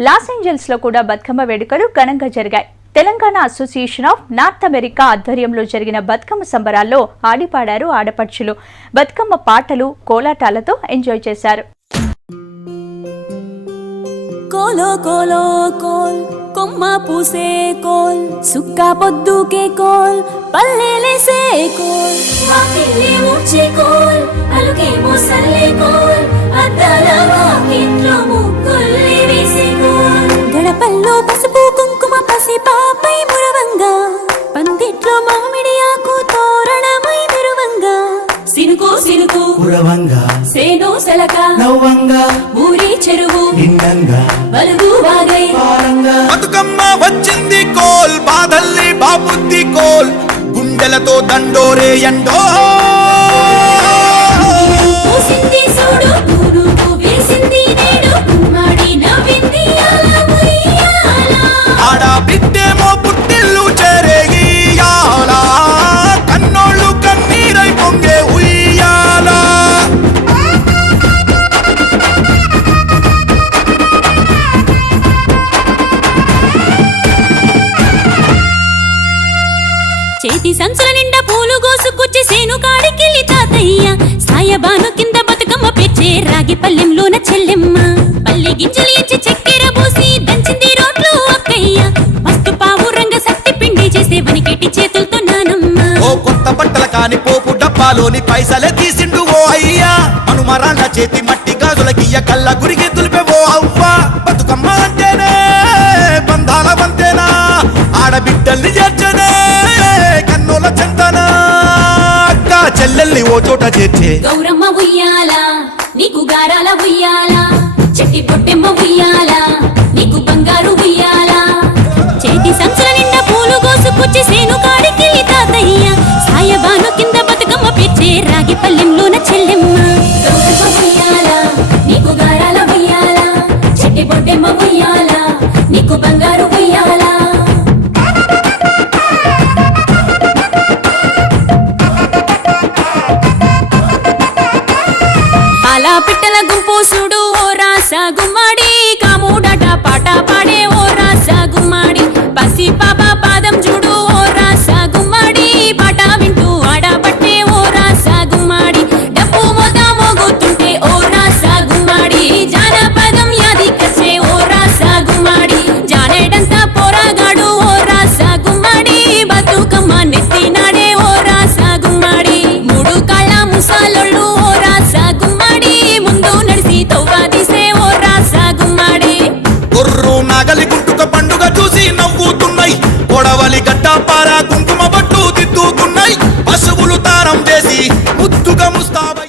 Los Angeles లో కూడా బతుకమ్మ వేడుకలు ఘనంగా జరిగాయి. Telangana association of north America ఆధ్వర్యంలో జరిగిన బతుకమ్మ సంబరాల్లో ఆడిపాడారు ఆడపడుచులు. బతుకమ్మ పాటలు, కోలాటాలతో ఎంజాయ్ చేశారు. కోలో కోలో కోల్ కొమ్మ పూసే కోల్ సుక్క పొద్దుకే కోల్ పల్లెలేసే కోల్ వాకిలి ఊడ్చే కోల్ అలుకేమో సల్లే కోల్ అద్దాల వాకిట్లో ముగ్గుల్ని వేసే కోల్ గడపల్లో పసుపు కుంకుమ పసి పాపై మురవంగా పందిట్లో మామిడి ఆకు తోరణమై మెరువంగా సినుకు సినుకు పురవంగా సేను సెలక నవ్వంగా ఊరి చెరువు నిండంగా బలుగు వాగై బతుకమ్మ వచ్చింది కోల్ బాధల్లి బాబుద్ది కోల్ గుండెలతో దండోరే ఎండో పూసింది చూడు పూనుకు వేసింది నేడు గుమ్మడి నవ్వింది ఆడ బిడ్డేమో పుట్టిల్లు చెరేగియాల కన్నోళ్ళు కన్నీరై పొంగే ఉయ్యాల చేతి సంచుల నిండా పూలు గోసుకొచ్చి సేను కాడికెళ్ళి తాతయ్య సాయబాను కింద బతుకమ్మ పెచ్చే రాగి పల్లెంలోన చెల్లెమ్మ పల్లె గింజలు ఇచ్చి చక్కెర పోసి దంచింది రోడ్లు అక్కయ్య మస్తు పావు రంగ సత్తి పిండి చేసే వనికెట్టి చేతులతో నానమ్మ ఓ కొత్త బట్టల కాని పోపు డబ్బాలోని పైసలే తీసిండు ఓ అయ్యా మనుమరాళ్ళ చేతి మట్టి గాజులకియ్య కళ్ళ గురిగి తులిపే ఓ అవ్వ బతుకమ్మ అంటేనే బంధాల వంతేనా ఆడబిడ్డల్ని చేర్చనే కన్నుల చెంతనా అక్క చెల్లెల్ని ఓ చోట చేర్చే గౌరమ్మ ఉయ్యాల నీకు గారాల ఉయ్యాల చెట్టి పొట్టెమ్మ ఉయ్యాల నీకు బంగారు ఉయ్యాల చేతి సంచుల నిండా పూలు గోసుకొచ్చి సేను కాడికెళ్ళి తాతయ్య సాయబాను కింద బతుకమ్మ పెచ్చే రాగి పల్లెంలోన చెల్లెమ్మ గౌరమ్మ ఉయ్యాల నీకు గారాల ఉయ్యాల చెట్టి పొట్టెమ్మ ఉయ్యాల నీకు బంగారు ఉయ్యాల అలా పిట్టల గుంపు చూడు ఓ రాస గుమ్మడి కాముడట పాట పాడే ఓ రాస గుమ్మడి పసి పాప పాదం చూడు ఓ రాస గుమ్మడి పాట వింటూ ఆడబట్టే ఓ రాస గుమ్మడి డప్పు మోత మోగుతుంటే ఓ రాస గుమ్మడి జానపదం యాదికొచ్చే ఓ రాస గుమ్మడి జానేడంతా పోరాగాడు ఓ రాస గుమ్మడి బతుకమ్మ నెత్తినాడే ఓ రాస గుమ్మడి మూడు కాళ్ళ ముసాలొళ్ళు ఓ రాస గుమ్మడి ముందు నడిసి తవ్వాదిసే ఓ రాస గుమ్మడి గుర్రు నాగలి గుంటుక పండుగ చూసి నవ్వుతున్నాయి కొడవలి గడ్డపార కుంకుమ బట్టు దిద్దుకున్నాయి పశువులు తారం చేసి ముద్దుగా ముస్తాబు